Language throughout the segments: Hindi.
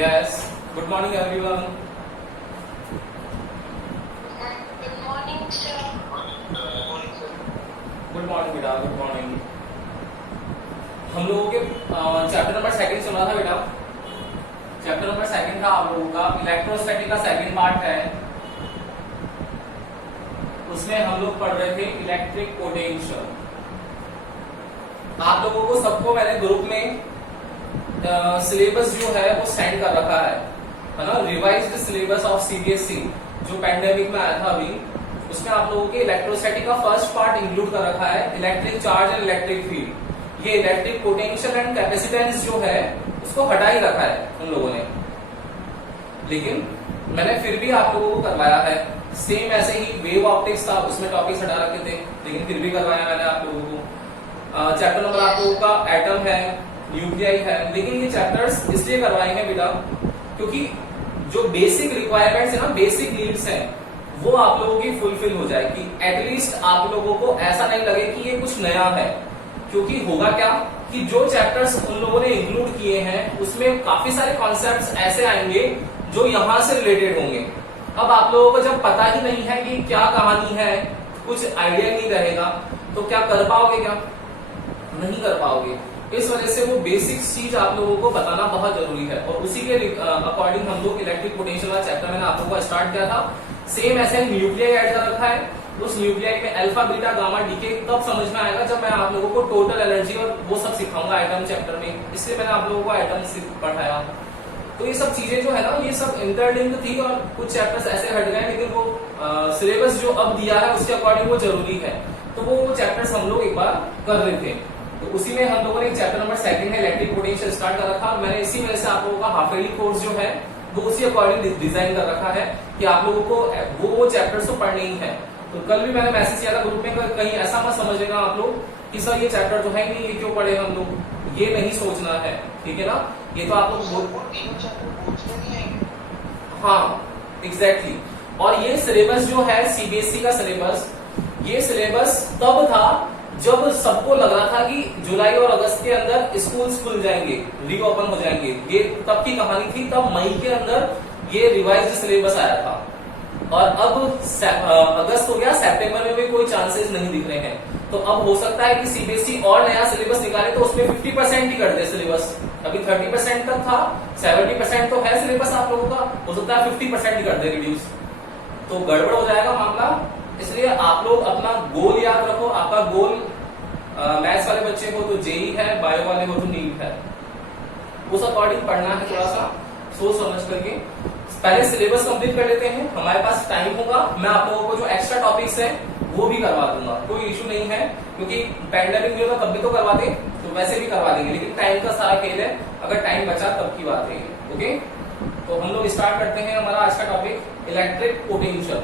Yes. Good morning, everyone. Good morning, sir. Good morning, बेटा. Good morning. हम लोगों के चैप्टर नंबर सेकंड सुना था बेटा. चैप्टर नंबर सेकंड था आप लोगों का इलेक्ट्रोस्टैटिक का सेकंड पार्ट है. उसमें हम लोग पढ़ रहे थे इलेक्ट्रिक पोटेंशियल. आप लोगों को सबको मैंने ग्रुप में सिलेबस जो है वो सेंड कर रखा है ना. रिवाइज्ड सिलेबस ऑफ सीबीएसई जो पैंडेमिक में आया था अभी, उसमें आप लोगों के इलेक्ट्रोस्टैटिक का फर्स्ट पार्ट इंक्लूड कर रखा है. Electric charge and electric field, ये इलेक्ट्रिक पोटेंशियल एंड कैपेसिटेंस जो है उसको हटा ही रखा है उन लोगों ने. लेकिन मैंने फिर भी आप लोगों को करवाया है. सेम ऐसे ही वेव ऑप्टिक्स था, उसमें टॉपिक्स हटा रखे थे, लेकिन फिर भी करवाया मैंने आप लोगों को. चैप्टर नंबर आप लोगों का एटम है, न्यूक्लियाई है. लेकिन ये चैप्टर्स इसलिए करवाए हैं बेटा क्योंकि जो बेसिक रिक्वायरमेंट्स है ना, बेसिक नीड्स हैं, वो आप लोगों की फुलफिल हो जाएगी. एटलीस्ट आप लोगों को ऐसा नहीं लगे कि ये कुछ नया है. क्योंकि होगा क्या कि जो चैप्टर्स उन लोगों ने इंक्लूड किए हैं उसमें काफी सारे कॉन्सेप्ट्स ऐसे आएंगे जो यहां से रिलेटेड होंगे. अब आप लोगों को जब पता ही नहीं है कि क्या कहानी है, कुछ आइडिया नहीं रहेगा, तो क्या कर पाओगे? क्या नहीं कर पाओगे. इस वजह से वो बेसिक चीज आप लोगों को बताना बहुत जरूरी है. और उसी के अकॉर्डिंग हम लोग इलेक्ट्रिक पोटेंशियल का चैप्टर मैंने आप लोगों को स्टार्ट किया था. सेम ऐसे न्यूक्लियाई ऐड कर रखा है. उस न्यूक्लियाई में अल्फा बीटा गामा डीके तब समझ में आएगा जब मैं आप लोगों को टोटल एनर्जी और वो सब सिखाऊंगा एटम चैप्टर में. इसलिए मैंने आप लोगों को एटम पढ़ाया. तो ये सब चीजें जो है ना, ये सब इंटरलिंक्ड थी और कुछ चैप्टर्स ऐसे हट गए, लेकिन वो सिलेबस जो अब दिया है उसके अकॉर्डिंग वो जरूरी है. तो वो चैप्टर्स हम लोग एक बार कर रहे थे. तो उसी में हम लोगों ने चैप्टर नंबर सेकंड है इलेक्ट्रिक पोटेंशियल स्टार्ट कर रखा. मैंने इसी वजह से आप लोगों का हाफ ईयरली कोर्स जो है वो उसी अकॉर्डिंग डिजाइन कर रखा है कि आप लोगों को वो चैप्टर्स तो पढ़ने ही है. तो कल भी मैंने मैसेज किया था ग्रुप में, कहीं ऐसा मत समझ लेना आप लोग कि सर ये चैप्टर जो है नहीं, ये क्यों पढ़े हम लोग, ये नहीं सोचना है. ठीक है ना. ये तो आप लोग हाँ एग्जैक्टली. और ये सिलेबस जो है सीबीएसई का सिलेबस, ये सिलेबस तब था जब सबको लग रहा था कि जुलाई और अगस्त के अंदर स्कूल खुल जाएंगे, रीओपन हो जाएंगे. ये तब की कहानी थी. तब मई के अंदर ये रिवाइज्ड सिलेबस आया था. और अब अगस्त हो गया, सितंबर में भी कोई चांसेस नहीं दिख रहे हैं. तो अब हो सकता है कि सीबीएसई और नया सिलेबस निकाले तो उसमें 50% ही कर दे सिलेबस. अभी 30% तक था, 70% तो है सिलेबस आप लोगों का, हो सकता है 50% ही कर दे रिड्यूस. तो गड़बड़ हो जाएगा मामला. इसलिए आप लोग अपना गोल याद रखो. आपका गोल मैथ्स वाले बच्चे को तो जेई है, बायो वाले को तो नीट है. उस अकॉर्डिंग पढ़ना है, थोड़ा सा सोच समझ करके. पहले सिलेबस कंप्लीट कर लेते हैं. हमारे पास टाइम होगा, मैं आप लोगों को जो एक्स्ट्रा टॉपिक्स हैं वो भी करवा दूंगा, कोई इशू नहीं है. क्योंकि पैंडेमिक जो था तब भी तो करवा दे, तो वैसे भी करवा देंगे. लेकिन टाइम का सारा खेल है, अगर टाइम बचा तब की बात है. ओके, तो हम लोग स्टार्ट करते हैं हमारा आज का टॉपिक इलेक्ट्रिक पोटेंशियल.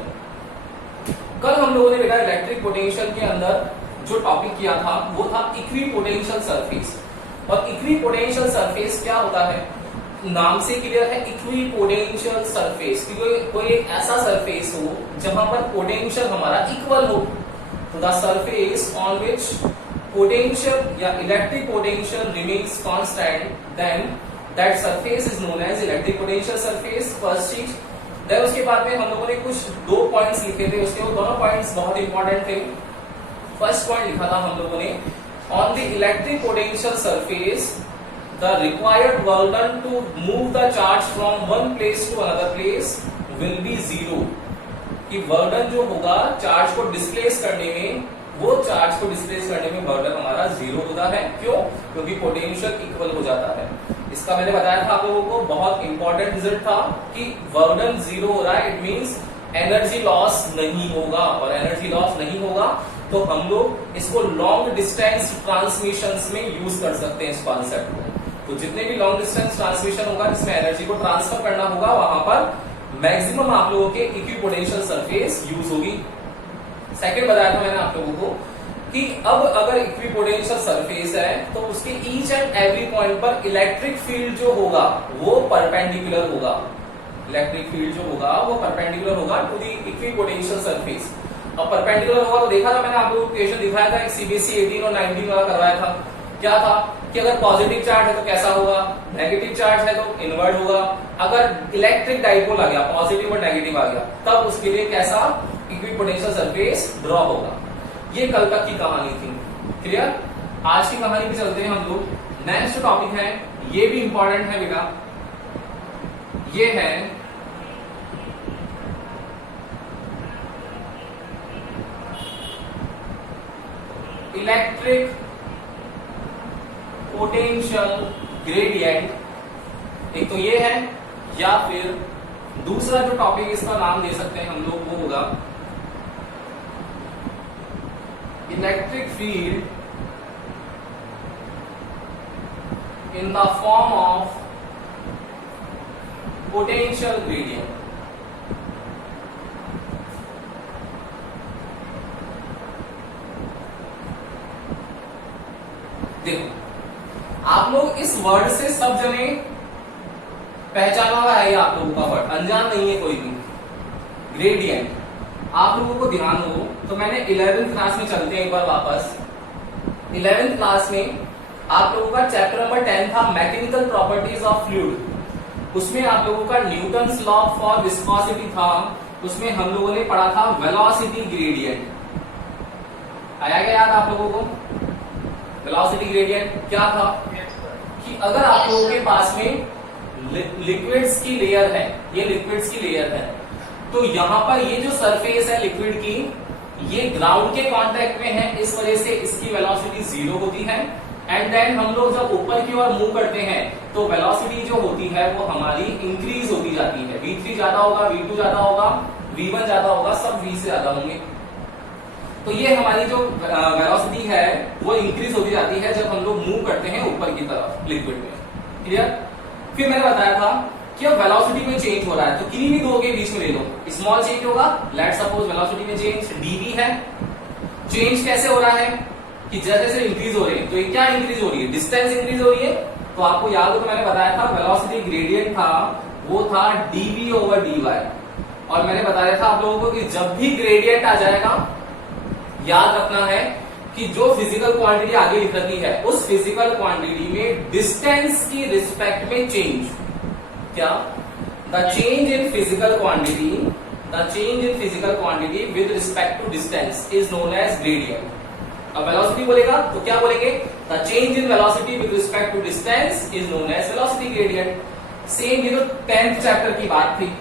कल हम लोगों ने बेटा इलेक्ट्रिक पोटेंशियल के अंदर जो टॉपिक किया था वो था इक्वी पोटेंशियल सरफेस. और इक्वी पोटेंशियल सरफेस क्या होता है, नाम से क्लियर है. इक्वी पोटेंशियल सरफेस कोई एक ऐसा सरफेस हो जहां पर पोटेंशियल हमारा इक्वल हो. तो the surface on which potential या electric potential remains constant, then that surface is known as electric potential surface. First चीज. देन उसके बाद में हम लोगों ने कुछ 2 पॉइंट्स लिखे थे, उसके वो दोनों पॉइंट्स बहुत इंपॉर्टेंट थे. फर्स्ट पॉइंट लिखा था हम लोगों ने, on the electric potential surface the required work done to move the charge from one place to another place will be zero. कि वर्क डन जो होगा चार्ज को डिस्प्लेस करने में, वो चार्ज को डिस्प्लेस करने में वर्क डन हमारा जीरो होता है. क्यों? क्योंकि पोटेंशियल इक्वल हो जाता है. इसका मैंने बताया था आप लोगों को, बहुत इंपॉर्टेंट रिजल्ट था कि वर्क डन जीरो हो रहा है, इट मींस एनर्जी लॉस नहीं होगा. और एनर्जी लॉस नहीं होगा तो हम लोग इसको लॉन्ग डिस्टेंस ट्रांसमिशन में यूज कर सकते हैं इस कॉन्सेप्ट को. तो जितने भी लॉन्ग डिस्टेंस ट्रांसमिशन होगा जिसमें एनर्जी को ट्रांसफर करना होगा, वहां पर मैक्सिमम आप लोगों के इक्विपोटेंशियल सरफेस यूज होगी. सेकंड बताया था मैंने आप लोगों को कि अब अगर इक्विपोटेंशियल सरफेस है तो उसके ईच एंड एवरी पॉइंट पर इलेक्ट्रिक फील्ड जो होगा वो परपेंडिकुलर होगा. इलेक्ट्रिक फील्ड जो होगा वो परपेंडिकुलर होगा टू दी इक्विपोटेंशियल सरफेस. अब परपेंडिकुलर होगा तो देखा था मैंने आप लोगों को क्वेश्चन दिखाया था, एक सीबीएसई 18 और 19 वाला करवाया था. क्या था कि अगर पॉजिटिव चार्ज है तो कैसा होगा, नेगेटिव चार्ज है तो इनवर्ट होगा, अगर इलेक्ट्रिक डाइपोल आ गया पॉजिटिव और नेगेटिव आ गया तब उसके लिए कैसा इक्विपोटेंशियल सरफेस ड्रॉ होगा। ये कल तक की कहानी थी, क्लियर। आज की कहानी पे चलते हैं हम लोग। नेक्स्ट टॉपिक है, ये भी इंपॉर्टेंट है बेटा, ये है इलेक्ट्रिक पोटेंशियल ग्रेडियंट। एक तो ये है, या फिर दूसरा जो टॉपिक इसका नाम दे सकते हैं हम लोग वो होगा electric field in the form of potential gradient. देखो आप लोग इस वर्ड से सब जने पहचाना हुआ है, आप लोगों का वर्ड अनजान नहीं है कोई भी। ग्रेडियंट आप लोगों को ध्यान हो तो मैंने 11th क्लास में चलते हैं एक बार वापस। 11th क्लास में आप लोगों का चैप्टर नंबर 10 था मैकेनिकल प्रॉपर्टीज ऑफ फ्लूइड। उसमें आप लोगों का न्यूटन्स लॉ फॉर विस्कोसिटी था, उसमें हम लोगों ने पढ़ा था वेलोसिटी ग्रेडियंट। आया क्या याद आप लोगों को? वेलोसिटी ग्रेडियंट क्या था कि अगर आप लोगों के पास में लिक्विड्स की लेयर है, ये लिक्विड्स की लेयर है, तो यहां पर ये जो सरफेस है लिक्विड की ये ग्राउंड के कांटेक्ट में है, इस वजह से इसकी वेलोसिटी 0 होती है। एंड देन हम लोग जब ऊपर की ओर मूव करते हैं तो वेलोसिटी जो होती है वो हमारी इंक्रीज होती जाती है। v3 ज्यादा होगा, v2 ज्यादा होगा, v1 ज्यादा होगा, सब v से ज्यादा होंगे। तो ये हमारी जो वेलोसिटी है वो इंक्रीज होती जाती है जब हम लोग मूव करते हैं ऊपर की तरफ लिक्विड में, क्लियर। फिर मैंने बताया था कि अब वेलोसिटी में चेंज हो रहा है तो किन्हीं भी दो के बीच में ले लो, स्मॉल चेंज होगा। लेट सपोज वेलोसिटी में चेंज dv है। चेंज कैसे हो रहा है कि जैसे जैसे इंक्रीज हो रही है, तो ये क्या इंक्रीज हो रही है, डिस्टेंस इंक्रीज हो रही है। तो आपको याद हो तो मैंने बताया था वेलोसिटी ग्रेडियंट था वो था dv ओवर dy। और मैंने बताया था आप लोगों को कि जब भी ग्रेडियंट आ जाएगा याद रखना है कि जो फिजिकल क्वांटिटी आगे लिख रखी है उस फिजिकल क्वांटिटी में डिस्टेंस की रिस्पेक्ट में चेंज, क्या the change in physical quantity, the change in physical quantity with respect to distance is known as gradient. अब वेलोसिटी बोलेगा तो क्या बोलेंगे, the change in velocity with respect to distance is known as velocity gradient. Same ये तो 10th चैप्टर की बात थी।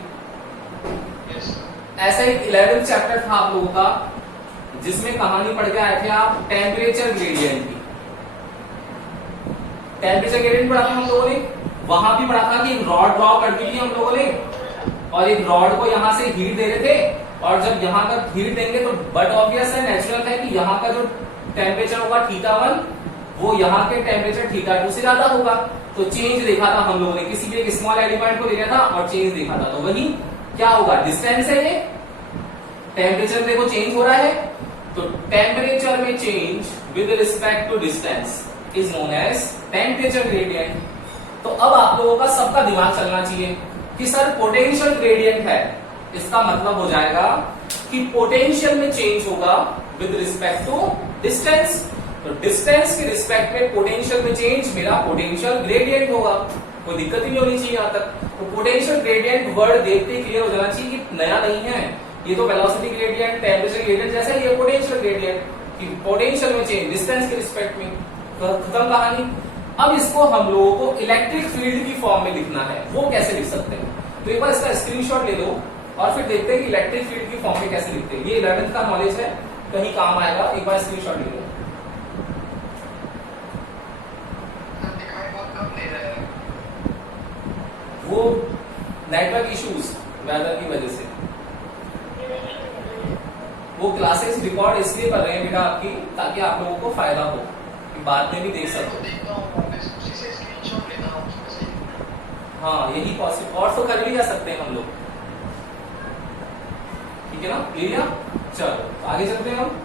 ऐसा ही 11th चैप्टर था आप लोगों का जिसमें कहानी पढ़ के आए थे आप टेम्परेचर ग्रेडियंट की। टेम्परेचर ग्रेडियंट पढ़ा था हम लोगों ने, वहां भी पढ़ा था कि एक रॉड ड्रॉ कर दी थी हम लोगों ने और एक रॉड को यहां से हीट दे रहे थे, और जब यहां का हीट देंगे तो बट ऑब्वियस है, नेचुरल है कि यहाँ का जो टेम्परेचर होगा θ1 वो यहाँ के टेम्परेचर θ2 से ज्यादा होगा। तो चेंज देखा था हम लोगों ने, किसी भी एक स्मॉल एलिमेंट को लिया था और चेंज देखा था। तो वही क्या होगा, डिस्टेंस है, ये टेम्परेचर देखो चेंज हो रहा है, तो टेम्परेचर में change with respect to distance is known as temperature gradient. तो अब आप लोगों का सबका दिमाग चलना चाहिए कि सर पोटेंशियल ग्रेडियंट है, इसका मतलब हो जाएगा कि पोटेंशियल में चेंज होगा विद रिस्पेक्ट टू डिस्टेंस। तो डिस्टेंस के रिस्पेक्ट में पोटेंशियल में चेंज मेरा पोटेंशियल ग्रेडियंट होगा, कोई दिक्कत ही नहीं होनी चाहिए यहां तक। तो पोटेंशियल ग्रेडियंट वर्ड देखते ही क्लियर हो जाना चाहिए कि नया नहीं है, ये तो वेलोसिटी ग्रेडियंट टेम्परेचर ग्रेडियंट जैसा ही है पोटेंशियल ग्रेडियंट कि पोटेंशियल में चेंज डिस्टेंस के रिस्पेक्ट में, खत्म कहानी। अब इसको हम लोगों को इलेक्ट्रिक फील्ड की फॉर्म में लिखना है, वो कैसे लिख सकते हैं, तो एक बार इसका स्क्रीनशॉट ले लो और फिर देखते हैं कि इलेक्ट्रिक फील्ड की फॉर्म में कैसे लिखते हैं। ये 11th का नॉलेज है, कहीं काम आएगा, एक बार स्क्रीनशॉट ले लो। वो नेटवर्क इश्यूज वेदर की वजह से वो क्लासेस रिकॉर्ड इसलिए कर रहे हैं बेटा आपकी, ताकि आप लोगों को फायदा हो कि बाद में भी देख सको। हाँ यही पॉसिबल, और तो कर भी जा सकते हैं हम लोग, ठीक है ना, ले लिया। चलो आगे चलते हैं हम।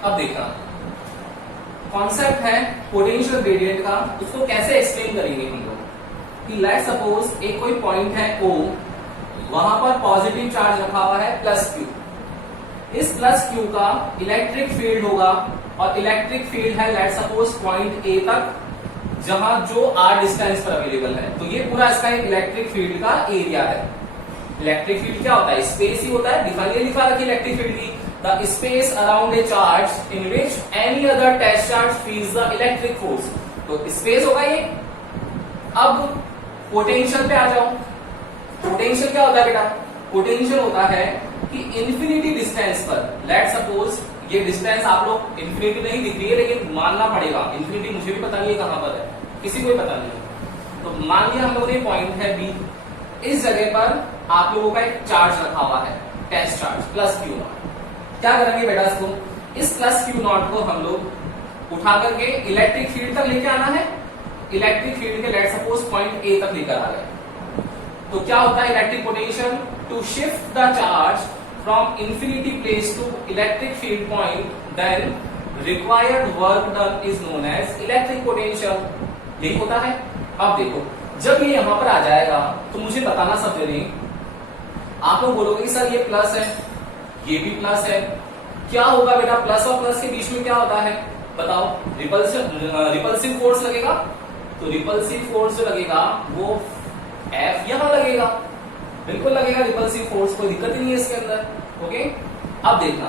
अब देखना कॉन्सेप्ट है पोटेंशियल ग्रेडियंट का, उसको कैसे एक्सप्लेन करेंगे हम लोग कि लेट्स सपोज एक कोई पॉइंट है O, वहां पर पॉजिटिव चार्ज रखा हुआ है प्लस Q। इस प्लस Q का इलेक्ट्रिक फील्ड होगा, और इलेक्ट्रिक फील्ड है लेट्स सपोज पॉइंट A तक, जहां जो R डिस्टेंस पर अवेलेबल है। तो ये पूरा इसका एक इलेक्ट्रिक फील्ड का एरिया है। इलेक्ट्रिक फील्ड क्या होता है? स्पेस ही होता है। डिफाइन लिखा रखी इलेक्ट्रिक फील्ड की, the space around a charge in which any other test charge feels the electric force. तो स्पेस होगा ये। अब पोटेंशियल पे आ जाओ। पोटेंशियल क्या होता है बेटा? पोटेंशियल होता है कि इंफिनिटी डिस्टेंस पर, लेट सपोज ये डिस्टेंस आप लोग इंफिनिटी नहीं दिख रही है, लेकिन मानना पड़ेगा इंफिनिटी, मुझे भी पता नहीं है कहां पर है, किसी को भी पता नहीं है। तो मान लिया हम लोगों ने पॉइंट है बी, इस जगह पर आप लोगों का एक चार्ज रखा हुआ है, test charge plus Q naught. क्या करेंगे बेटा? इसको, इस प्लस क्यू नॉट को हम लोग उठा करके इलेक्ट्रिक फील्ड तक लेके आना है। इलेक्ट्रिक फील्ड के लेट सपोज पॉइंट ए तक लेकर आ गए। तो क्या होता है electric potential? To shift the charge from infinity place to electric field point, then required work done is known as electric potential। यही होता है। अब देखो, जब ये यहां पर आ जाएगा तो मुझे बताना सवेरे, आप लोग बोलोगे कि सर ये प्लस है, ये भी प्लस है, क्या होगा बेटा? प्लस और प्लस के बीच में क्या होता है बताओ? रिपल्सिव फोर्स लगेगा। तो रिपल्सिव फोर्स जो लगेगा वो F यहां लगेगा, बिल्कुल लगेगा रिपल्सिव फोर्स, कोई दिक्कत ही नहीं है इसके अंदर। ओके, अब देखना,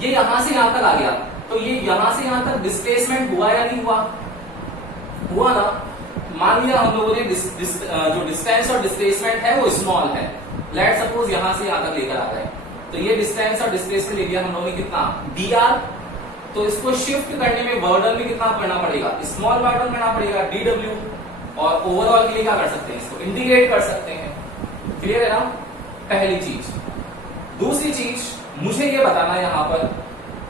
ये यहां से यहां तक आ गया, तो ये यहां से यहां तक डिस्प्लेसमेंट हुआ या नहीं हुआ? हुआ ना। मान लिया हम लोगों ने जो डिस्टेंस और डिस्प्लेसमेंट है वो स्मॉल है, लेट सपोज यहां से यहां तक लेकर आ गए, तो ये डिस्टेंस और डिस्प्लेसमेंट एरिया हम लोगों ने कितना? dr। तो इसको शिफ्ट करने में बर्डन भी कितना करना पड़ेगा? स्मॉल बर्डन करना पड़ेगा, dw। और ओवरऑल के लिए क्या कर सकते हैं? इसको इंटीग्रेट कर सकते हैं। क्लियर है ना? पहली चीज। दूसरी चीज, मुझे ये बताना यहां पर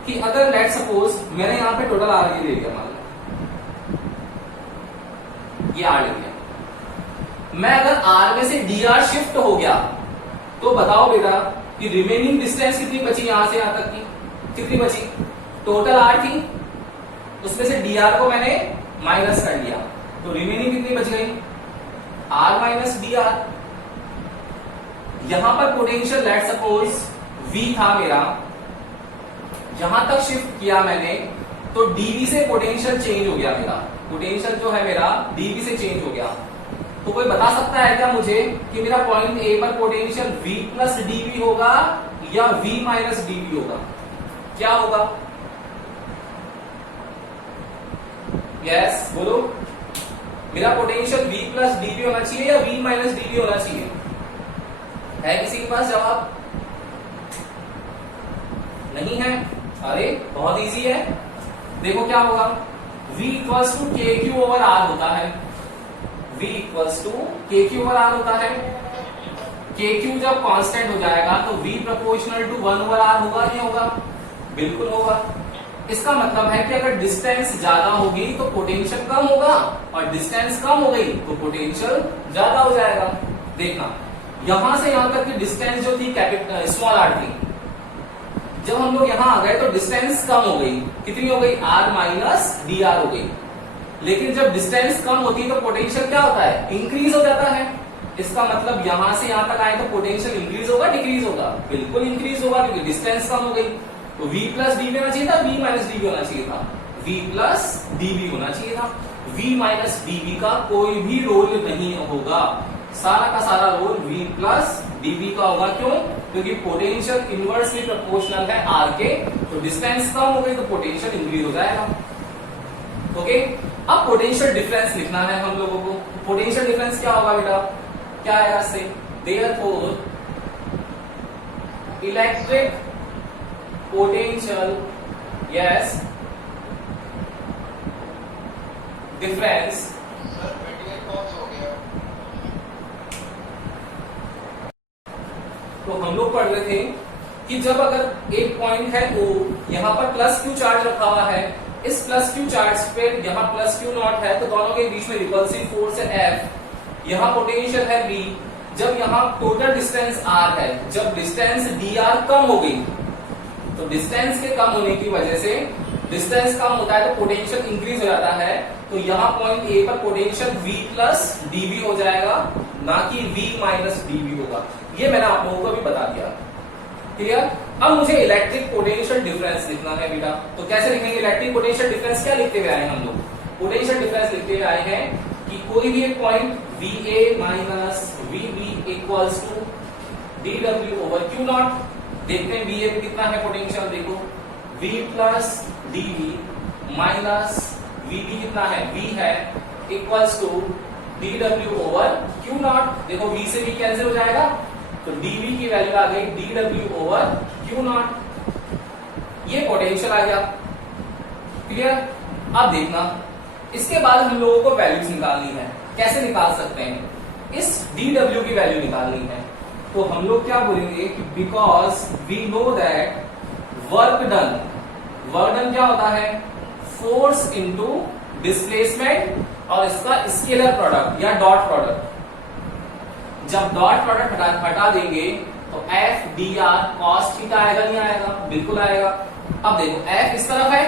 कि अगर लेट सपोज मैंने यहां पे टोटल आर ले लिया, मान लो ये आर ले लिया, मैं अगर आर में से डी आर शिफ्ट हो गया तो बताओ बेटा कि रिमेनिंग डिस्टेंस कितनी बची यहां से यहां तक की? कितनी बची? टोटल आर थी, उसमें से डी आर को मैंने माइनस कर लिया, तो रिमेनिंग कितनी बच गई? R minus D R. यहां पर पोटेंशियल लेट सपोज V था मेरा, यहां तक शिफ्ट किया मैंने, तो dV से पोटेंशियल चेंज हो गया मेरा। पोटेंशियल जो है मेरा dV से चेंज हो गया। तो कोई बता सकता है क्या मुझे कि मेरा पॉइंट A पर पोटेंशियल V प्लस dV होगा या V माइनस dV होगा? क्या होगा? यस बोलो, मेरा पोटेंशियल V प्लस dV होना चाहिए या V माइनस dV होना चाहिए? है किसी के पास जवाब? नहीं है? अरे बहुत इजी है, देखो क्या होगा? V इक्वल्स टू के क्यू ओवर आर होता है। V इक्वल्स टू के क्यू ओवर आर होता है। के क्यू जब कांस्टेंट हो जाएगा तो V proportional to 1 over R होगा, नहीं होगा? बिल्कुल होगा। इसका मतलब है कि अगर डिस्टेंस ज्यादा होगी तो पोटेंशियल कम होगा, और डिस्टेंस कम हो गई तो पोटेंशियल ज्यादा हो जाएगा। देखना, यहां से यहां तक की डिस्टेंस जो थी कैपिटल स्मॉल आर थी, जब हम लोग यहां आ गए तो डिस्टेंस कम हो गई। कितनी हो गई? आर माइनस डी आर हो गई। लेकिन जब डिस्टेंस कम होती है तो पोटेंशियल क्या होता है? इंक्रीज हो जाता है। इसका मतलब यहां से यहां तक आए तो पोटेंशियल इंक्रीज होगा डिक्रीज होगा? बिल्कुल इंक्रीज होगा, क्योंकि डिस्टेंस कम हो गई। तो V प्लस डी होना चाहिए था, V माइनस डी होना चाहिए था? V प्लस डीवी होना चाहिए था। V माइनस डीवी का कोई भी रोल नहीं होगा, सारा का सारा रोल V प्लस डीवी का होगा। क्यों? क्योंकि पोटेंशियल इनवर्सली प्रोपोर्शनल है R के, तो डिस्टेंस कम हो गई तो पोटेंशियल इंक्रीज हो जाएगा। ओके, अब पोटेंशियल डिफरेंस लिखना है हम लोगों को। पोटेंशियल डिफरेंस क्या होगा बेटा? क्या आएगा इससे? Therefore electric potential, yes, difference तो हम लोग पढ़ रहे थे कि जब अगर एक पॉइंट है O, यहां पर प्लस क्यू चार्ज रखा हुआ है, इस प्लस क्यू चार्ज पे यहां प्लस क्यू नॉट है, तो दोनों के बीच में रिपल्सिव फोर्स है F, यहां पोटेंशियल है B। जब यहां टोटल डिस्टेंस R है, जब डिस्टेंस dr कम हो गई, तो डिस्टेंस के कम होने की वजह से डिस्टेंस कम होता है तो पोटेंशियल इंक्रीज हो जाता है, तो यहाँ पॉइंट ए पर पोटेंशियल V प्लस dV हो जाएगा, ना कि V माइनस dV होगा। ये मैंने आप लोगों को भी बता दिया। क्लियर? अब मुझे इलेक्ट्रिक पोटेंशियल डिफरेंस लिखना है बेटा। तो कैसे लिखेंगे इलेक्ट्रिक पोटेंशियल डिफरेंस? क्या लिखते हुए आए हम लोग? पोटेंशियल डिफरेंस लिखते हुए आए हैं कि कोई भी एक point VA minus VB equals to dW over Q naught. देखते हैं VA में कितना है पोटेंशियल, देखो V plus dV minus VB कितना है, V है, equals to dW over Q naught. देखो V से V कैंसिल हो जाएगा, तो dV की वैल्यू आ गई dW ओवर Q नॉट। ये पोटेंशियल आ गया। क्लियर? अब देखना, इसके बाद हम लोगों को वैल्यूज निकालनी है। कैसे निकाल सकते हैं? इस dW की वैल्यू निकालनी है। तो हम लोग क्या बोलेंगे कि because we know that work done, work done क्या होता है? फोर्स इनटू डिस्प्लेसमेंट और इसका स्केलर प्रोडक्ट या डॉट प्रोडक्ट। जब डॉट प्रोडक्ट हटा देंगे तो F dr cos थीटा आएगा, नहीं आएगा? बिल्कुल आएगा। अब देखो F इस तरफ है,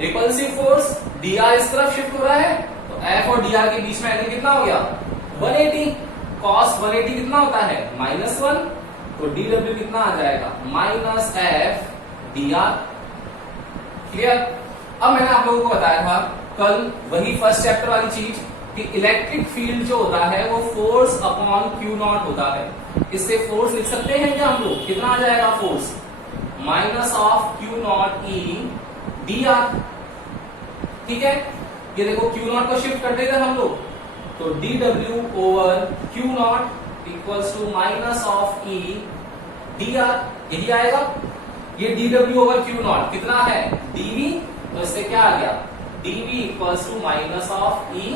रिपल्सिव फोर्स, dr इस तरफ शिफ्ट हो रहा है, तो F और dr के बीच में एंगल कितना हो गया? 180। cos 180 कितना होता है? -1। तो dW कितना आ जाएगा? Minus F dr। क्लियर? अब मैंने आप लोगों को बताया था कल वही फर्स्ट चैप्टर वाली चीज कि इलेक्ट्रिक फील्ड जो होता है वो फोर्स अपॉन Q नॉट होता है। इससे फोर्स लिख सकते हैं क्या हम लोग? कितना आ जाएगा force? Minus of Q not E dr। ठीक है? ये देखो Q नॉट को शिफ्ट कर देते हम लोग, तो dW over Q naught equals to minus of E dr। यही आएगा। ये dW ओवर Q नॉट कितना है? dV। तो इससे क्या आ गया? dV equals to minus of E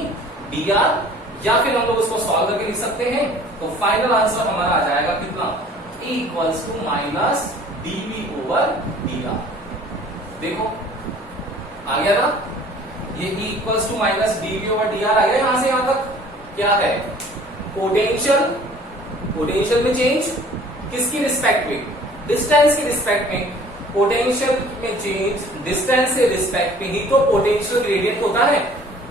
dr। या फिर हम लोग उसको सॉल्व करके लिख सकते हैं, तो फाइनल आंसर हमारा आ जाएगा कितना? E equals to minus dV over dr। देखो आ गया ना? ये E equals to minus dV over dr आ गया। यहां से यहां तक क्या है? पोटेंशियल, पोटेंशियल में चेंज किसकी रिस्पेक्ट में? डिस्टेंस की रिस्पेक्ट में। पोटेंशियल में चेंज डिस्टेंस के रिस्पेक्ट में ही तो पोटेंशियल ग्रेडियंट होता है।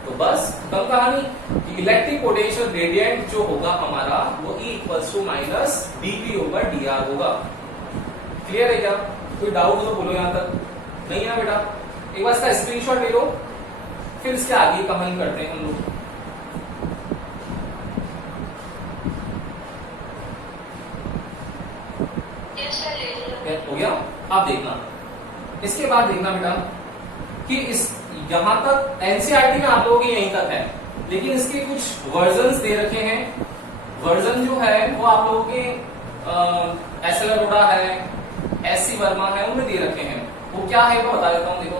तो बस खत्म कहानी कि इलेक्ट्रिक पोटेंशियल ग्रेडियंट जो होगा हमारा वो E equals to minus dV over dr होगा। क्लियर है क्या? कोई डाउट हो तो बोलो यहां तक। नहीं है बेटा? एक बार इसका स्क्रीनशॉट ले लो, फिर इसके आगे कहानी करते हैं हम लोग। हो गया? आप देखना, इसके बाद देखना बेटा कि इस यहां तक एनसीईआरटी में आप लोगों के यहीं तक है, लेकिन इसके कुछ वर्जन्स दे रखे हैं। वर्जन जो है वो आप लोगों के एस एल अरोड़ा है, एस सी वर्मा है, उनमें दे रखे हैं। वो क्या है वो बता देता हूं। देखो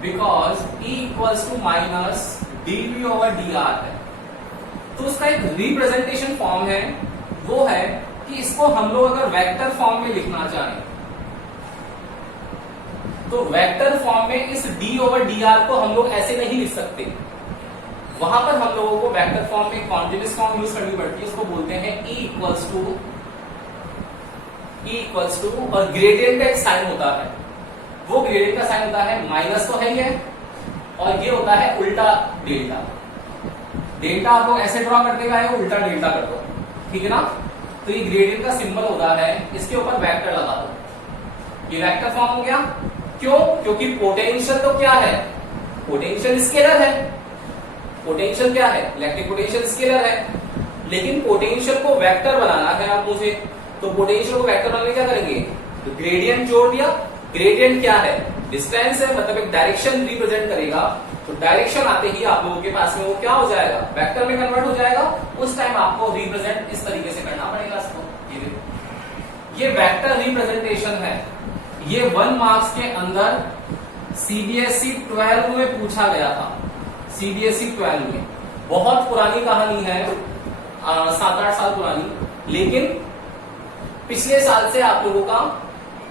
because E equals to minus dV over dr है, तो उसका एक रिप्रेजेंटेशन फॉर्म है, वो है कि इसको हम लोग अगर वेक्टर फॉर्म में लिखना चाहें तो वेक्टर फॉर्म में इस D ओवर dr को हम लोग ऐसे नहीं लिख सकते। वहां पर हम लोगों को वेक्टर फॉर्म में कॉन्टिन्यूअस फॉर्म यूज करनी पड़ती है। उसको बोलते हैं E इक्वल्स टू और ग्रेडियंट का एक साइन होता है। वो ग्रेडियंट का साइन होता है माइनस तो है ही है, और ये होता है उल्टा डेल्टा। डेल्टा आप लोग ऐसे ड्रॉ करते गए हो, उल्टा डेल्टा कर दो, ठीक है ना? तो ये ग्रेडियंट का सिंबल होता है, इसके ऊपर वेक्टर लगा दो। ये वेक्टर फॉर्म हो गया। क्यों? क्योंकि पोटेंशियल तो क्या है? पोटेंशियल स्केलर है। पोटेंशियल क्या है? इलेक्ट्रिक पोटेंशियल स्केलर है। लेकिन पोटेंशियल को वेक्टर बनाना है आप मुझे, तो पोटेंशियल को वेक्टर बनाने क्या करेंगे? तो ग्रेडियंट जोड़ दिया। ग्रेडियंट क्या है? डिस्टेंस है, मतलब एक डायरेक्शन रिप्रेजेंट करेगा। तो डायरेक्शन आते ही आप लोगों के पास में वो क्या हो जाएगा? वेक्टर में कन्वर्ट हो जाएगा। उस टाइम आपको रिप्रेजेंट इस तरीके से करना पड़ेगा इसको। ये देखो, ये वेक्टर रिप्रेजेंटेशन है। ये 1 मार्क्स के अंदर सीबीएसई 12 में पूछा गया था। सीबीएसई 12 में, बहुत पुरानी कहानी है, 7-8 साल पुरानी, लेकिन पिछले साल से आप लोगों का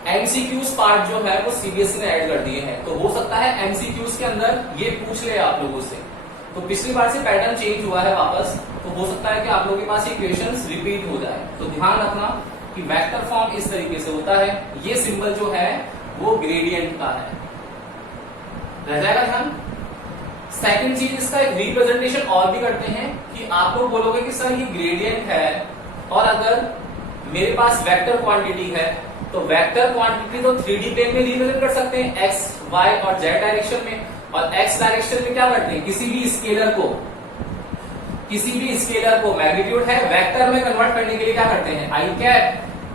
एमसीक्यूज पार्ट जो है वो सीबीएसई ने ऐड कर दिए हैं, तो हो सकता है एमसीक्यूज के अंदर ये पूछ ले आप लोगों से। तो पिछली बार से पैटर्न चेंज हुआ है वापस, तो हो सकता है कि आप लोगों के पास ये क्वेश्चंस रिपीट हो जाए। तो ध्यान रखना कि वेक्टर फॉर्म इस तरीके से होता है, ये सिंबल जो है वो ग्रेडियंट का है, रह जाएगा ध्यान। सेकंड चीज, इसका एक रिप्रेजेंटेशन और भी करते हैं कि आप लोग बोलोगे कि सर ये ग्रेडियंट है और अगर मेरे पास वेक्टर क्वांटिटी है तो वेक्टर क्वांटिटी तो 3D प्लेन में रिप्रेजेंट कर सकते हैं, एक्स वाई और जेड डायरेक्शन में। और एक्स डायरेक्शन में क्या करते हैं, किसी भी स्केलर को मैग्नीट्यूड है वेक्टर में कन्वर्ट करने के लिए क्या करते हैं, आई कैप,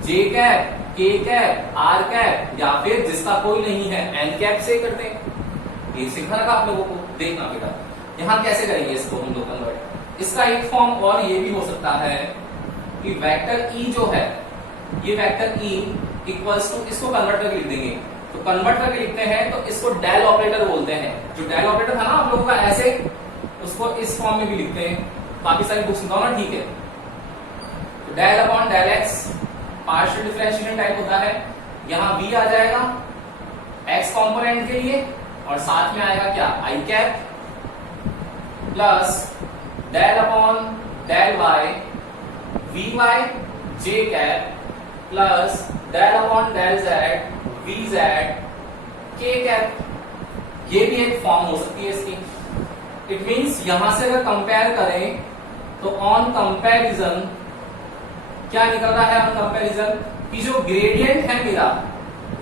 जे कैप, के कैप, आर कैप, या फिर जिसका कोई नहीं है एन कैप से करते हैं। ये सीखना रखा आप लोगों को, देखना बेटा यहां कैसे करेंगे इसको हम लोग कन्वर्ट। इसका एक फॉर्म और ये भी हो सकता है कि वेक्टर ई जो है, ये वेक्टर ई इक्वल्स टू, इसको कन्वर्ट करके लिख देंगे। तो कन्वर्ट करके लिखते हैं तो इसको डेल ऑपरेटर बोलते हैं। जो डेल ऑपरेटर था ना आप लोगों का ऐसे, उसको इस फॉर्म में भी लिखते हैं, बाकी सारी बुक्स में ना, ठीक है। तो del upon del X partial differentiation type होता है, यहां v आ जाएगा x कंपोनेंट के लिए और साथ में आएगा क्या, I cap plus del upon del Y V Y J cap plus del upon del Z V Z K cap. ये भी एक फॉर्म हो सकती है इसकी। इट मींस यहां से अगर कंपेयर करें तो ऑन कंपैरिजन क्या निकल रहा है, ऑन कंपैरिजन कि जो ग्रेडियंट है मेरा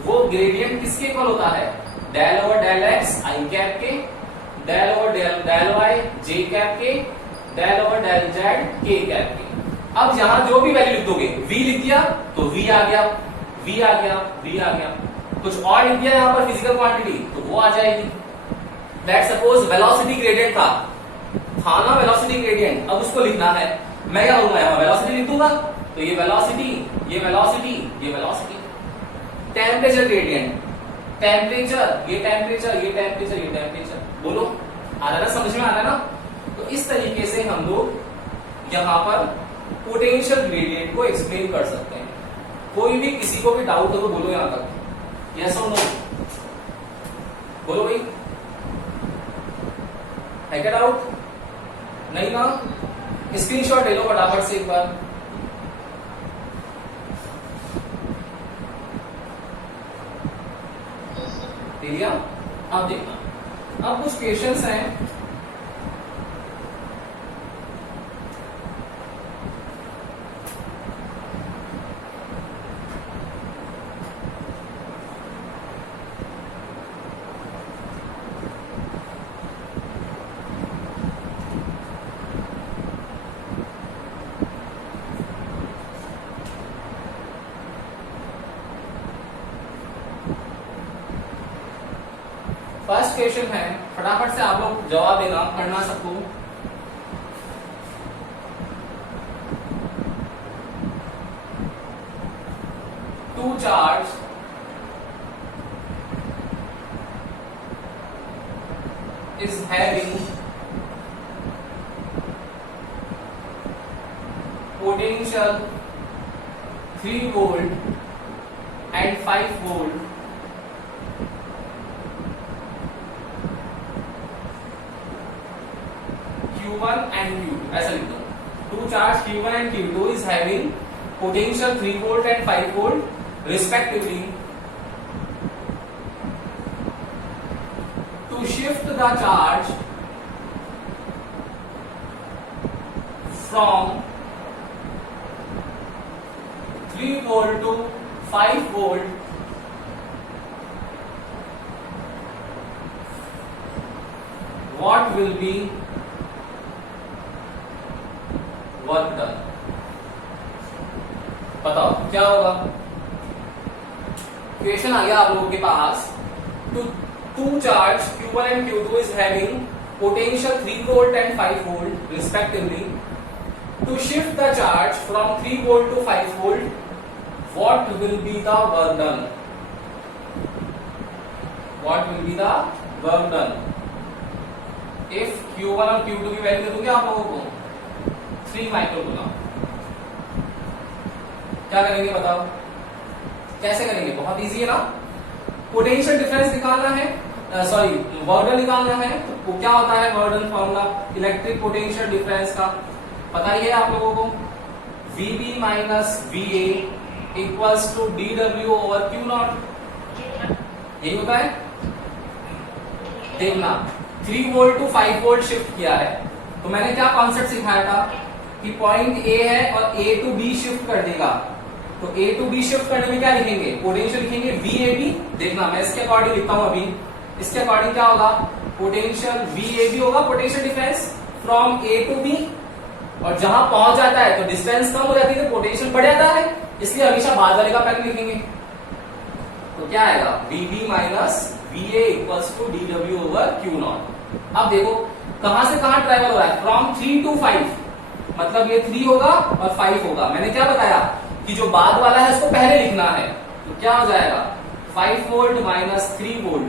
वो ग्रेडियंट किसके इक्वल होता है, डेल ओवर डेल एक्स आई कैप के, del over del Y J cap के, del over del Z K cap के। अब यहां जो भी वैल्यू लिख दोगे, v लिख दिया तो v आ गया, v आ गया, v आ गया। कुछ और लिख दिया यहां पर फिजिकल क्वांटिटी तो वो आ जाएगी। लेट्स सपोज वेलोसिटी ग्रेडियंट था ना, वेलोसिटी ग्रेडियंट, अब उसको लिखना है, मैं क्या करूंगा, यहां वेलोसिटी लिख दूंगा, तो ये वेलोसिटी, ये वेलोसिटी, ये वेलोसिटी। टेम्परेचर ग्रेडियंट, टेम्परेचर, ये टेम्परेचर, ये टेम्परेचर, ये टेम्परेचर। बोलो आ रहा है ना, समझ में आ रहा है ना। तो इस तरीके से हम लोग यहां पर पोटेंशियल ग्रेडियंट को एक्सप्लेन कर सकते हैं। कोई भी किसी को भी डाउट हो तो बोलो यहां तक, यस और नो, बोलो भाई, है क्या डाउट, नहीं ना। स्क्रीनशॉट ले लो फटाफट से एक बार। ले लिया। अब देखना, अब कुछ क्वेश्चंस हैं, फर्स्ट क्वेश्चन है, फटाफट से आप लोग जवाब देना, पढ़ना सबको। Two charge is having potential 3 volt and 5 volt Q1 and Q2, ऐसा लिख दो। Two charge Q1 and Q2 is having potential 3 volt and 5 volt respectively. To shift the charge from 3 volt to 5 volt, what will be work done, बताओ क्या होगा। क्वेश्चन आ गया आप लोगों के पास, two charge Q1 and Q2 is having potential 3 volt and 5 volt respectively. To shift the charge from 3 volt to 5 volt, what will be the work done? What will be the work done? If Q1 और Q2 की वैल्यू दे दूंगे आप लोगों को 3 माइक्रो कूलम, क्या करेंगे बताओ। कैसे करेंगे? बहुत इजी है ना। पोटेंशियल डिफरेंस निकालना है, सॉरी वर्क डन निकालना है। तो क्या होता है work done formula electric potential difference का? पता ही है आप लोगों को, VB minus VA equals to DW over Q naught, यही होता है। देखना 3 वोल्ट टू 5 वोल्ट शिफ्ट किया है, तो मैंने क्या कॉन्सेप्ट सिखाया था कि पॉइंट A है और A टू B शिफ्ट कर देगा। तो A टू B शिफ्ट करने में क्या लिखेंगे? पोटेंशियल लिखेंगे VAB। देखना मैं इसके अकॉर्डिंग लिखता हूं अभी, इसके अकॉर्डिंग क्या होगा? पोटेंशियल VAB होगा, potential difference from A to B, और जहां पहुंच जाता है तो डिस्टेंस कम हो जाती है तो पोटेंशियल बढ़ जाता है, इसलिए हमेशा बाद वाले का पहले लिखेंगे। तो क्या आएगा? VB minus VA equals to DW over Q naught. अब देखो कहां से कहां ट्रेवल हो रहा है? फ्रॉम 3 टू 5, मतलब ये 3 होगा और 5 होगा। मैंने क्या बताया कि जो बाद वाला है उसको पहले लिखना है, तो क्या हो जाएगा? 5 volt minus 3 volt,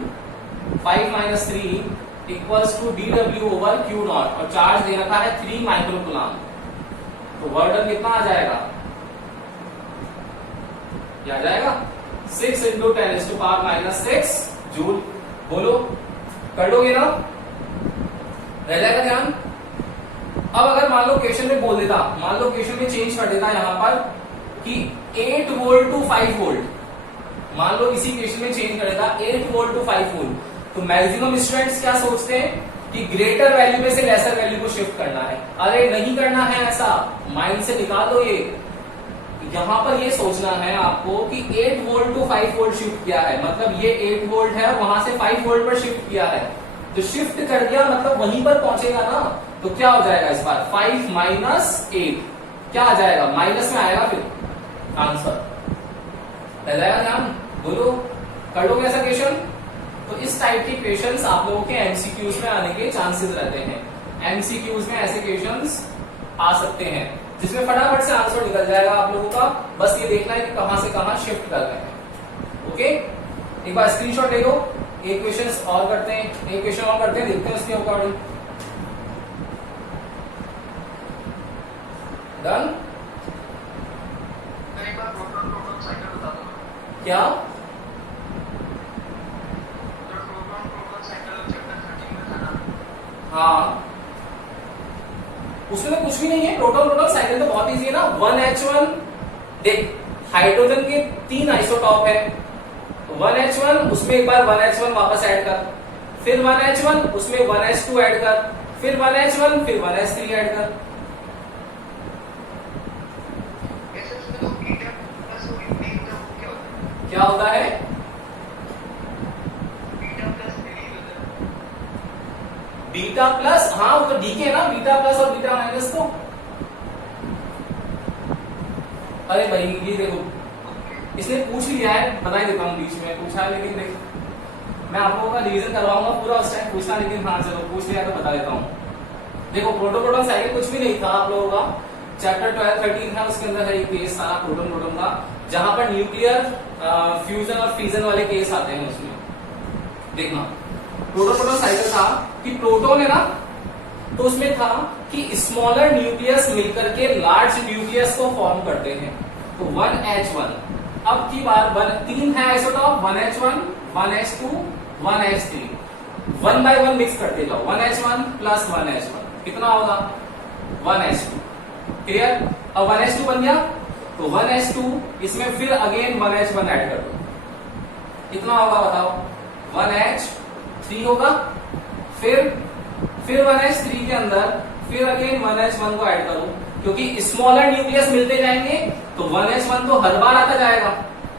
5 minus 3 equals to DW over Q naught, और चार्ज दे रखा है 3 माइक्रो कूलम्ब। तो वर्क डन कितना आ जाएगा? क्या आ जाएगा? 6 इंटू 10⁻⁻6 जूल। बोलो कर लोगे ना? रह जाएगा ध्यान। अब अगर मान लो क्वेश्चन में बोल देता, मान लो क्वेश्चन में चेंज कर देता यहां पर कि 8 वोल्ट टू 5 वोल्ट, मान लो इसी क्वेश्चन में चेंज कर देता 8 वोल्ट टू 5 वोल्ट, तो मैक्सिमम स्टूडेंट्स क्या सोचते हैं कि ग्रेटर वैल्यू में से लेसर वैल्यू को शिफ्ट करना है। अरे नहीं करना है ऐसा, माइंड से निकाल दो ये। यहां पर ये सोचना है आपको कि 8 वोल्ट टू 5 वोल्ट शिफ्ट किया है, मतलब ये 8 वोल्ट है और वहां से 5 वोल्ट पर शिफ्ट किया है, तो शिफ्ट कर दिया मतलब वहीं पर पहुंचेगा ना। तो क्या हो जाएगा इस बार? 5 माइनस 8 क्या आ जाएगा? माइनस में आएगा फिर आंसर, रह जाएगा ध्यान। बोलो कर लोगे ऐसा क्वेश्चन? तो इस टाइप के क्वेश्चंस आप लोगों के एमसीक्यूज में आने के चांसेस रहते हैं। एमसीक्यूज में ऐसे क्वेश्चंस आ सकते हैं जिसमें फटाफट से आंसर निकल जाएगा आप लोगों का, बस ये देखना है कि कहां से कहां शिफ्ट कर रहे हैं। ओके, एक बार स्क्रीनशॉट ले लो। एक क्वेश्चन और करते हैं, एक क्वेश्चन और करते हैं, देखते हैं उसके अकॉर्डिंग। डन? क्या? हाँ, उसमें तो कुछ भी नहीं है। प्रोटॉन साइकिल तो बहुत इजी है ना। 1H1, देख हाइड्रोजन के 3 आइसोटॉप है, 1H1 उसमें एक बार 1H1 वापस ऐड कर, फिर 1H1 उसमें 1H2 ऐड कर, फिर 1H1 फिर 1H3 ऐड कर। क्या होता है? बीटा प्लस, हाँ वो तो डीके है ना, बीटा प्लस और बीटा माइनस। तो अरे भाई ये देखो इसने पूछ लिया है, बता ही देता हूँ, बीच में पूछा है, लेकिन देख मैं आप लोगों का रिवीजन करवाऊंगा पूरा उस टाइम पूछना, लेकिन हाँ चलो पूछ लिया तो बता देता हूँ। देखो प्रोटोन साइकिल कुछ भी नहीं था आप लोगों का, चैप्टर 12-13 था, उसके अंदर है एक केस सारा प्रोटोन का, जहां पर न्यूक्लियर फ्यूजन और फ्यूजन वाले केस आते हैं उसमें। देखना प्रोटोन साइकिल था कि प्रोटॉन है ना, तो उसमें था कि स्मॉलर न्यूक्लियस मिलकर के लार्ज न्यूक्लियस को फॉर्म करते हैं। तो 1H1, अब की बार 3 है isotope, 1H1, 1H2, 1H3, 1 by 1 mix करते जाओ। 1H1 प्लस 1H1 कितना होगा? 1H2। क्लियर? अब 1H2 बन गया, तो 1H2 इसमें फिर अगेन 1H1 ऐड कर दो, कितना होगा बताओ? 1H3 होगा। फिर 1H3 के अंदर फिर अगेन 1H1 को ऐड करो, क्योंकि स्मॉलर न्यूक्लियस मिलते जाएंगे तो 1H1 तो हर बार आता जाएगा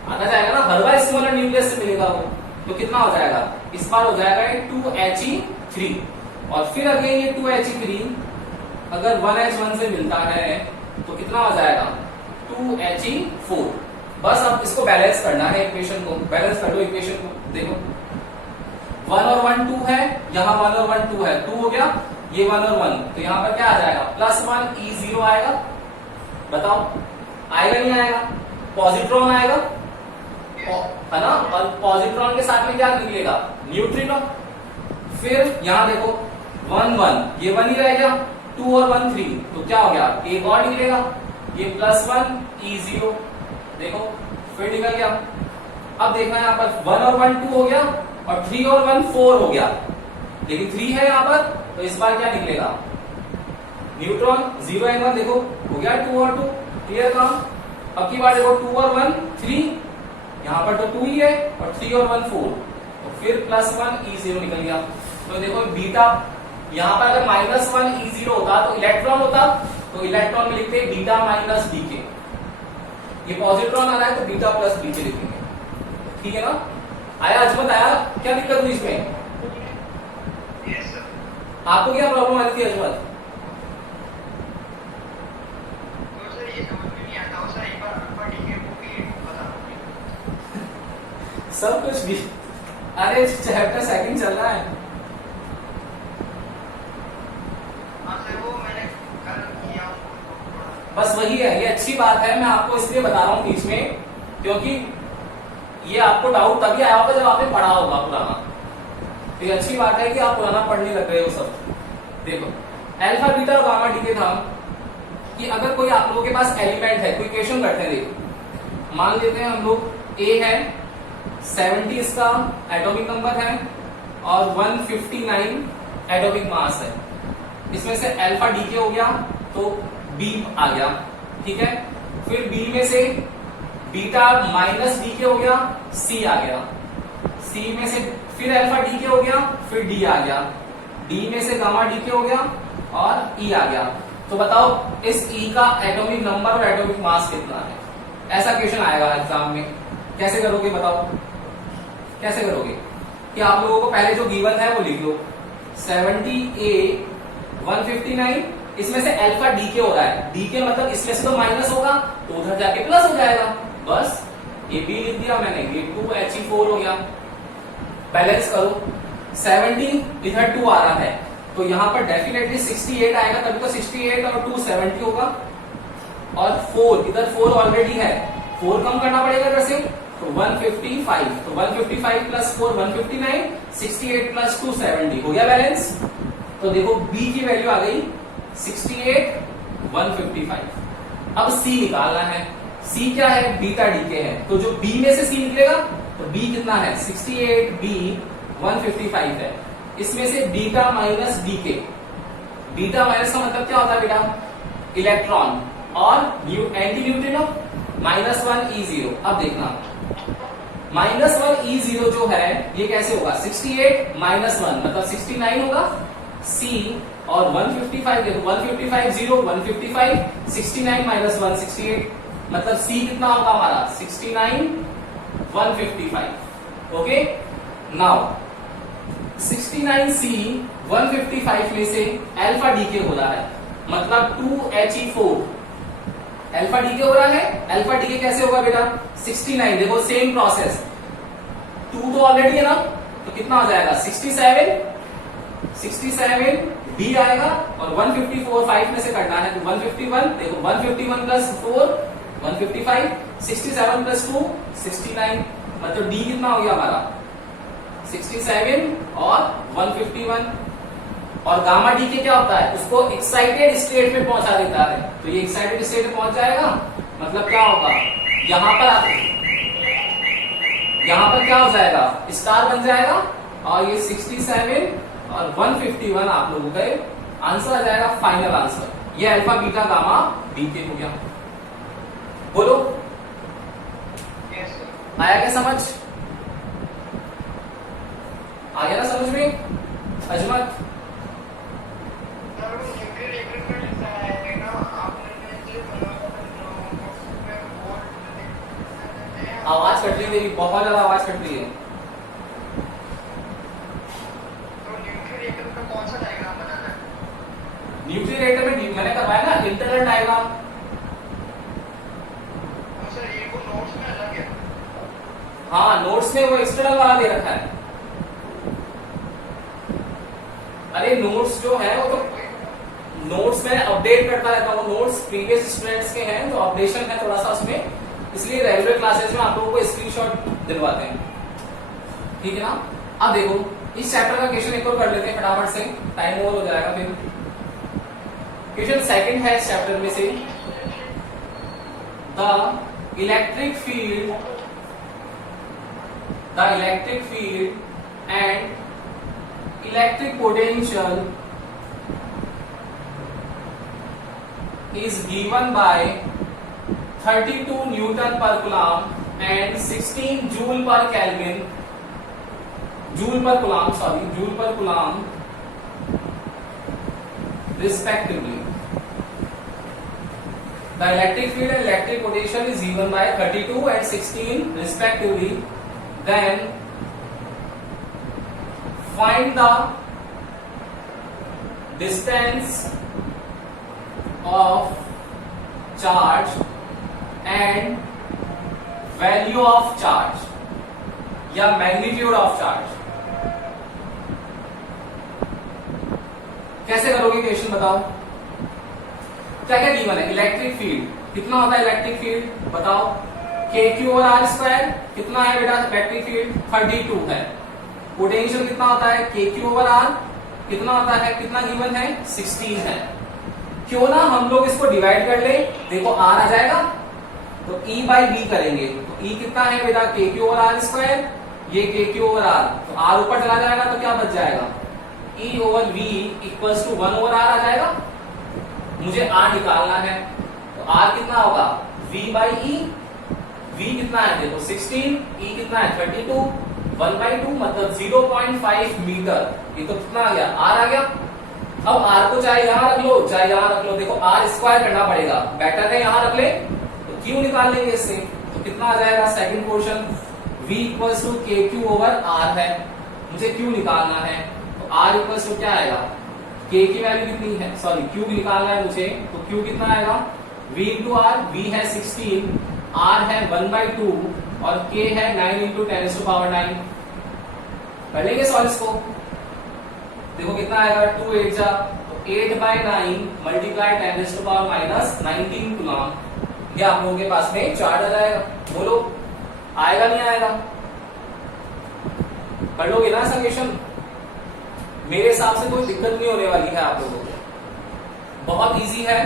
ना, हर बार स्मॉलर न्यूक्लियस से मिलेगा वो, तो कितना हो जाएगा? इस बार हो जाएगा 2He3, और फिर अगेन ये 2He3 अगर 1H1 से मिलता है तो कितना हो जाएगा? 2He4। बस अब इसको बैलेंस करना है, इक्वेशन को बैलेंस कर लो। इक्वेशन को देखो, 1 और 1 2 है, यहाँ 1 और 1 2 है, 2 हो गया, ये 1 और 1, तो यहाँ पर क्या आ जाएगा? +1 E0 आएगा। बताओ आएगा नहीं आएगा? पॉजिट्रॉन आएगा है ना, और पॉजिट्रॉन के साथ में क्या निकलेगा? न्यूट्रिनो। फिर यहाँ देखो 1 1, ये 1 ही रह गया, 2 और 1 3, तो क्या हो गया? एक और निकलेगा, ये +1 E0। देखो फिर निकल गया। अब देखना यहाँ पर 1 और 1 2 हो गया और 3 और 1 4 हो गया, लेकिन 3 है यहाँ पर, तो इस बार क्या निकलेगा? न्यूट्रॉन। 0 एंड 1 देखो हो गया 2 और 2, क्लियर काम। अब की बार देखो 2 और 1 3, यहाँ पर तो 2 ही है और 3 और 1 4, तो फिर +1 E0 निकल गया। तो देखो बीटा, यहाँ पर अगर -1 E0 होता तो इलेक्ट्रॉन होता, तो इलेक्ट्रॉन में लिखते बीटा माइनस डीके। ये पॉजिट्रॉन आ रहा है तो बीटा प्लस डीके लिखेंगे, ठीक है ना? आया अजमत? आया? क्या दिक्कत हुई इसमें? Yes, sir. आपको क्या प्रॉब्लम आ रही थी अजमत? तो सर ये समझ में नहीं आता, सर एक बार अल्फा डीके को भी बता दो। सब कुछ भी, अरे चैप्टर सेकंड चल रहा है। हाँ सर, वो मैंने कल किया बस वही है, ये अच्छी बात है, मैं आपको इसलिए बता रहा हूँ बीच में, क्योंकि ये आपको डाउट तभी आया होगा जब आपने पढ़ा होगा पुराना। तो ये अच्छी बात है कि आप पुराना पढ़ने लग रहे हो सब। देखो अल्फा बीटा और गामा डीके था कि अगर कोई आप लोगों के पास एलिमेंट है, कोई इक्वेशन करते हैं, देखो मान लेते हैं हम लोग ए है 70 इसका एटॉमिक नंबर है और 159 एटॉमिक मास है, इसमें से अल्फा डीके हो गया तो बी आ गया, ठीक है। फिर बी में से बीटा माइनस डीके हो गया, सी आ गया, सी में से फिर अल्फा डीके हो गया, फिर डी आ गया, डी में से गामा डीके हो गया और ई आ गया। तो बताओ इस ई का एटॉमिक नंबर और एटॉमिक मास कितना है? ऐसा क्वेश्चन आएगा एग्जाम में, कैसे करोगे बताओ? कैसे करोगे कि आप लोगों को पहले जो गिवन है वो लिख लो 70A 159, इसमें से अल्फा डीके हो रहा है, डीके मतलब इसमें से तो माइनस होगा तो उधर जाके प्लस हो जाएगा, बस ये बी लिख दिया मैंने, ये 2He4 हो गया। बैलेंस करो 70 इधर 2 आ रहा है तो यहां पर डेफिनेटली 68 आएगा, तभी तो 68 और 2 70 होगा, और 4 इधर 4 ऑलरेडी है, 4 कम करना पड़ेगा इधर से, तो 155, तो 155 प्लस 4 159, 68 प्लस 2 70 हो गया बैलेंस। तो देखो बी की वैल्यू आ गई 68 155। अब सी निकालना है, सी क्या है? बीटा डीके है, तो जो बी में से सी निकलेगा तो बी कितना है? 68 बी 155 है, इसमें से beta minus decay, beta minus का मतलब क्या होता है बेटा? इलेक्ट्रॉन, और एंटी न्यूट्रिनो -1 E0। अब देखना -1 E0 जो है ये कैसे होगा? 68 -1 मतलब 69 होगा, सी और 155 देखो 155 0 155 69 -1 68, मतलब सी कितना होगा हमारा? 69 155। ओके, नाउ 69C 155 में से अल्फा डीके हो रहा है, मतलब 2He4 अल्फा डीके हो रहा है। अल्फा डीके कैसे होगा बेटा? 69 देखो सेम प्रोसेस, 2 तो ऑलरेडी है ना, तो कितना हो जाएगा? 67 बी आएगा और 154 5 में से करना है तो 151, देखो 151 प्लस 4 155, 67 प्लस 2 69, मतलब डी कितना हो गया हमारा? 67 और 151। और गामा डी के क्या होता है? उसको एक्साइटेड स्टेट में पहुंचा देता है, तो ये एक्साइटेड स्टेट में पहुंच जाएगा, मतलब क्या होगा? यहां पर क्या हो जाएगा? स्टार बन जाएगा, और ये 67 और 151 आप लोगों का आंसर आ जाएगा, फाइनल आंसर। ये अल्फा बीटा गामा डीके हो गया। बोलो Yes, sir. आया क्या समझ? आ गया ना समझ में अजमत? सर वो न्यूक्लियर एग्रीमेंट लिखा है ना आपने, जो उसमें वोल्ट लिखते हैं। आवाज कट रही है तेरी, बहुत ज्यादा आवाज कट रही है। तो न्यूक्लियर एग्रीमेंट का कौन सा डायग्राम बनाना है? न्यूक्लियर में मैंने करवाया ना इंटरनल डायग्राम। सर ये वो नोट्स में अलग है। हाँ नोट्स में वो एक्सटर्नल वाला दे रखा है। अरे नोट्स जो है वो तो नोट्स में अपडेट करता रहता हूँ, नोट्स प्रीवियस स्टूडेंट्स के हैं तो अपडेशन है थोड़ा सा उसमें, इसलिए रेगुलर क्लासेस में आप लोगों को स्क्रीनशॉट दिलवाते हैं, ठीक है ना। अब देखो इस चैप्टर का क्वेश्चन एक और कर लेते हैं फटाफट से, टाइम ओवर हो जाएगा फिर। क्वेश्चन सेकंड है इस चैप्टर में से, the electric field and electric potential is given by 32 Newton per Coulomb and 16 Joule per Coulomb respectively. The electric field and electric potential is given by 32 and 16 respectively. Then find the distance of charge and value of charge या magnitude of charge. कैसे करोगे क्वेश्चन बताओ? क्या क्या गिवन है? इलेक्ट्रिक फील्ड कितना होता है? इलेक्ट्रिक फील्ड बताओ। KQ/R² कितना है बेटा? इलेक्ट्रिक फील्ड 32 है। पोटेंशियल कितना होता है? KQ/R कितना होता है? कितना गिवन है? 16 है। क्यों ना हम लोग इसको डिवाइड कर ले, देखो R आ जाएगा तो E/V करेंगे, तो E कितना है बेटा? KQ/R², ये KQ/R, तो R ऊपर चला जाएगा तो क्या बच जाएगा? E/V इक्वल्स टू 1/R आ जाएगा। मुझे R निकालना है तो R कितना होगा? V/E, V कितना है देखो 16, E कितना है 32, 1/2 मतलब 0.5 मीटर। ये तो कितना आ गया? R आ गया। अब R को चाहे यहां रख लो चाहे यहां रख लो, देखो R स्क्वायर करना पड़ेगा, बेटर है यहां रख ले। तो Q निकाल लेंगे इससे, तो कितना आ जाएगा? Second portion V equals to KQ/R है, मुझे Q निकालना है तो R इक्वल्स टू क्या आएगा? K की वैल्यू कितनी है? सॉरी Q निकालना है मुझे, तो Q कितना आएगा? V इंटू R, V है 16, R है 1/2 और K है 9 इंटू 10⁻⁹ कर लेंगे सॉल्व इसको। देखो कितना आएगा? 2 8 जा तो 8/9 मल्टीप्लाई 10⁻⁻19 कूलम। ये आप लोगों के पास में चार्ज आ जाएगा। बोलो आएगा नहीं आएगा? कर लोगे ना समेशन? मेरे हिसाब से कोई दिक्कत नहीं होने वाली है आप लोगों को, बहुत इजी है,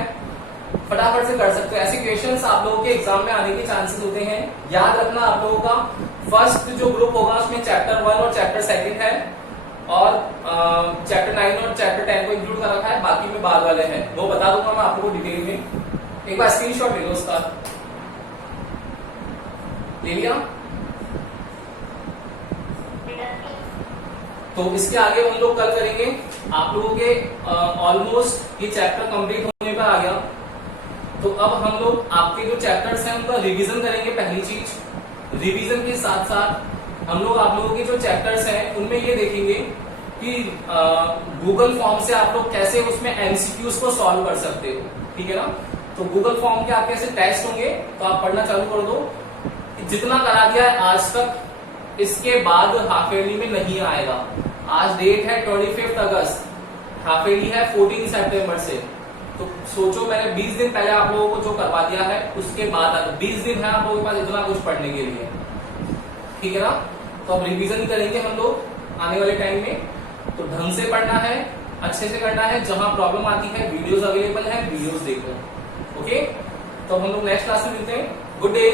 फटाफट से कर सकते हो। ऐसे क्वेश्चंस आप लोगों के एग्जाम में आने के चांसेस होते हैं। याद रखना आप लोगों का फर्स्ट जो ग्रुप होगा उसमें चैप्टर 1 और चैप्टर 2 है और चैप्टर 9 और चैप्टर 10 को इंक्लूड कर रखा है, बाकी में बाद वाले हैं, वो बता दूंगा मैं आप लोगों को डिटेल में। एक बार स्क्रीनशॉट ले लो उसका, ले लिया? तो इसके आगे हम लोग कल करेंगे। आप लोगों के ऑलमोस्ट ये चैप्टर कंप्लीट होने पर आ गया, तो अब हम लोग आपके जो चैप्टर्स हैं उनका रिवीजन करेंगे। पहली चीज, रिवीजन के साथ साथ हम लोग आप लोगों के जो चैप्टर्स हैं उनमें ये देखेंगे कि गूगल फॉर्म से आप लोग कैसे उसमें एमसीक्यूज को सॉल्व कर सकते हो, ठीक है ना? तो गूगल फॉर्म के आपके ऐसे टेस्ट होंगे तो आप पढ़ना चालू कर दो। जितना करा दिया है आज तक, इसके बाद हाफ ईयरली में नहीं आएगा। आज डेट है 25 अगस्त, हाफ ईयरली है 14 सितंबर से। तो सोचो मैंने 20 दिन पहले आप लोगों को जो करवा दिया है उसके बाद 20 दिन है आप लोगों के पास इतना कुछ पढ़ने के लिए, ठीक है ना? तो अब रिवीजन करेंगे हम लोग आने वाले टाइम में। तो ढंग से पढ़ना है, अच्छे से करना है। जहां प्रॉब्लम आती है वीडियोस अवेलेबल है, वीडियोस देखो। ओके, तो हम लोग नेक्स्ट क्लास में मिलते हैं। Good day.